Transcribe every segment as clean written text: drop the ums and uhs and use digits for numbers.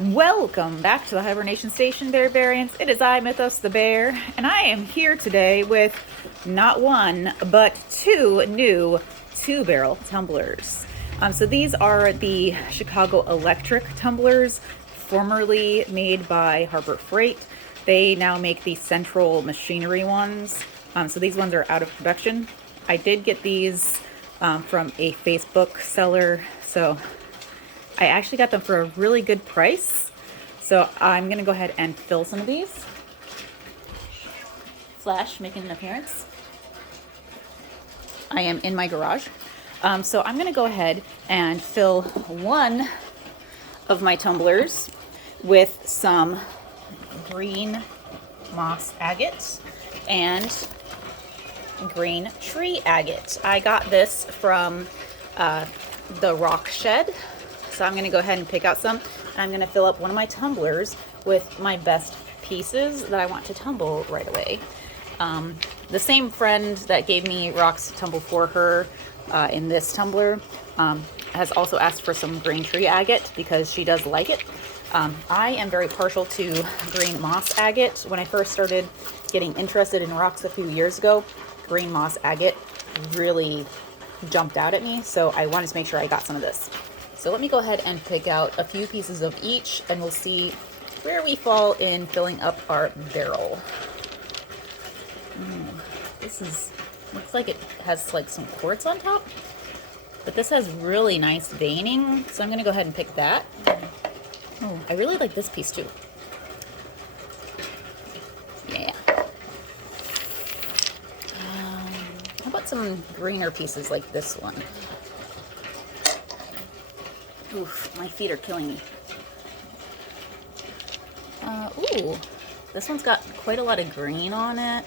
Welcome back to the Hibernation Station, Bear Variants. It is I, Mythos the Bear, and I am here today with not one, but two new two-barrel tumblers. So these are the Chicago Electric tumblers, formerly made by Harbor Freight. They now make the Central Machinery ones. So these ones are out of production. I did get these from a Facebook seller, so I actually got them for a really good price. So I'm gonna go ahead and fill some of these. Flash making an appearance. I am in my garage. So I'm gonna go ahead and fill one of my tumblers with some green moss agate and green tree agate. I got this from the rock shed. So I'm gonna go ahead and pick out some. And I'm gonna fill up one of my tumblers with my best pieces that I want to tumble right away. The same friend that gave me rocks to tumble for her in this tumbler has also asked for some green tree agate because she does like it. I am very partial to green moss agate. When I first started getting interested in rocks a few years ago, green moss agate really jumped out at me, so I wanted to make sure I got some of this. So let me go ahead and pick out a few pieces of each, and we'll see where we fall in filling up our barrel. Looks like it has like some quartz on top, but this has really nice veining, so I'm gonna go ahead and pick that. Oh, I really like this piece too. Yeah. How about some greener pieces like this one? Oof, my feet are killing me. Ooh, this one's got quite a lot of green on it.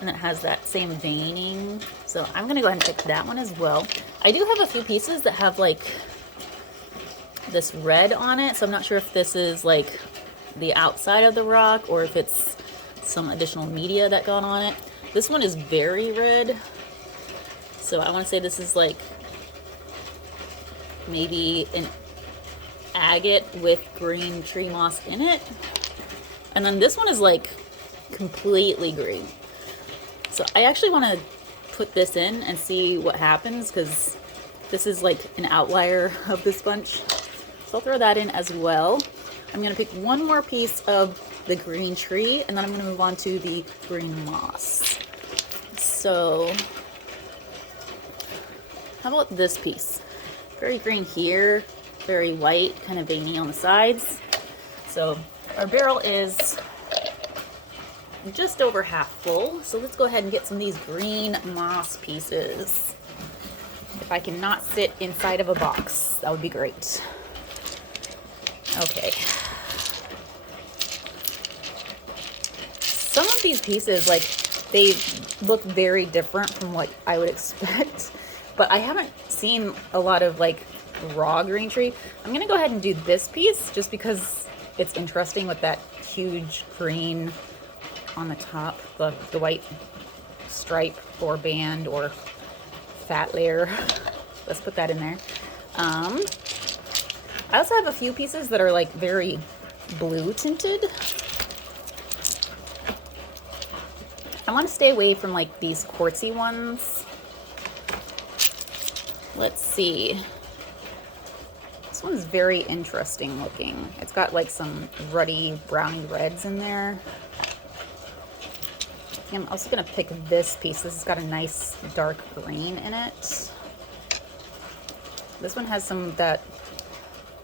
And it has that same veining. So I'm gonna go ahead and pick that one as well. I do have a few pieces that have like this red on it. So I'm not sure if this is like the outside of the rock or if it's some additional media that got on it. This one is very red. So I wanna say this is like maybe an agate with green tree moss in it. And then this one is like completely green. So I actually want to put this in and see what happens because this is like an outlier of this bunch. So I'll throw that in as well. I'm going to pick one more piece of the green tree and then I'm going to move on to the green moss. So how about this piece? Very green here, very white, kind of veiny on the sides. So our barrel is just over half full. So let's go ahead and get some of these green moss pieces. If I cannot sit inside of a box, that would be great. Okay. Some of these pieces, like, they look very different from what I would expect. But I haven't seen a lot of like raw green tree. I'm gonna go ahead and do this piece just because it's interesting with that huge green on the top, the white stripe or band or fat layer. Let's put that in there. I also have a few pieces that are like very blue tinted. I want to stay away from like these quartzy ones. Let's see. This one's very interesting looking. It's got like some ruddy browny reds in there. I'm also gonna pick this piece. This has got a nice dark green in it. This one has some of that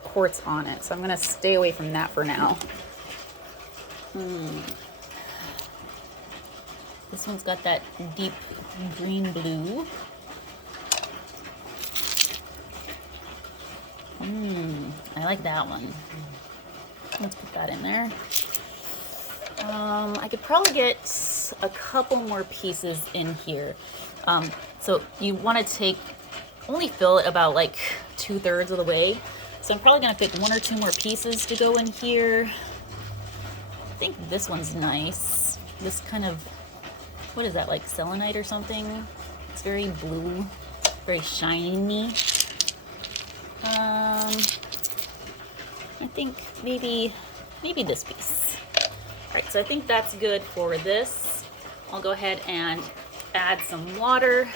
quartz on it, so I'm gonna stay away from that for now. This one's got that deep green blue. I like that one. Let's put that in there. I could probably get a couple more pieces in here. So you want to only fill it about like 2/3 of the way. So I'm probably gonna pick one or two more pieces to go in here. I think this one's nice. This kind of, what is that, like selenite or something? It's very blue, very shiny. I think maybe this piece. All right, so I think that's good for this. I'll go ahead and add some water.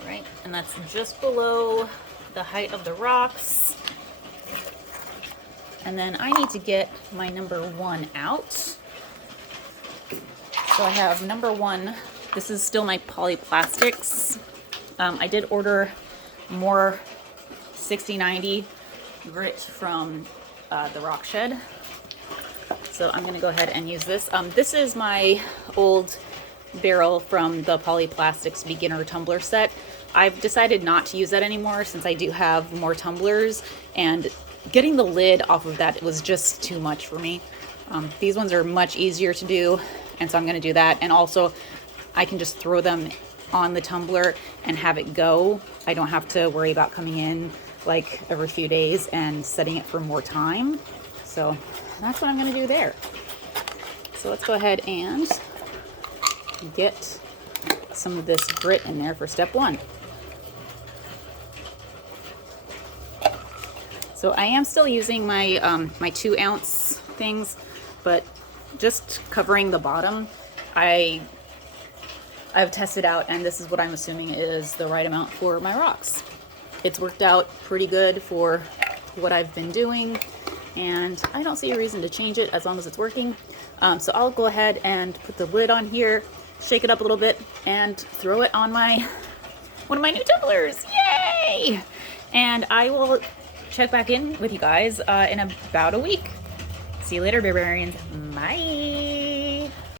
All right, and that's just below the height of the rocks. And then I need to get my number 1 out. So I have number 1. This is still my polyplastics. I did order more 6090 grit from the Rock Shed. So I'm gonna go ahead and use this. This is my old barrel from the Polyplastics beginner tumbler set. I've decided not to use that anymore since I do have more tumblers, and getting the lid off of that was just too much for me. These ones are much easier to do, and so I'm gonna do that. And also I can just throw them on the tumbler and have it go. I don't have to worry about coming in like every few days and setting it for more time. So that's what I'm gonna do there. So let's go ahead and get some of this grit in there for step 1. So I am still using my my 2-ounce things, but just covering the bottom. I've tested out, and this is what I'm assuming is the right amount for my rocks. It's worked out pretty good for what I've been doing, and I don't see a reason to change it as long as it's working. So I'll go ahead and put the lid on here, shake it up a little bit, and throw it on one of my new tumblers. Yay! And I will check back in with you guys in about a week. See you later, barbarians. Bye.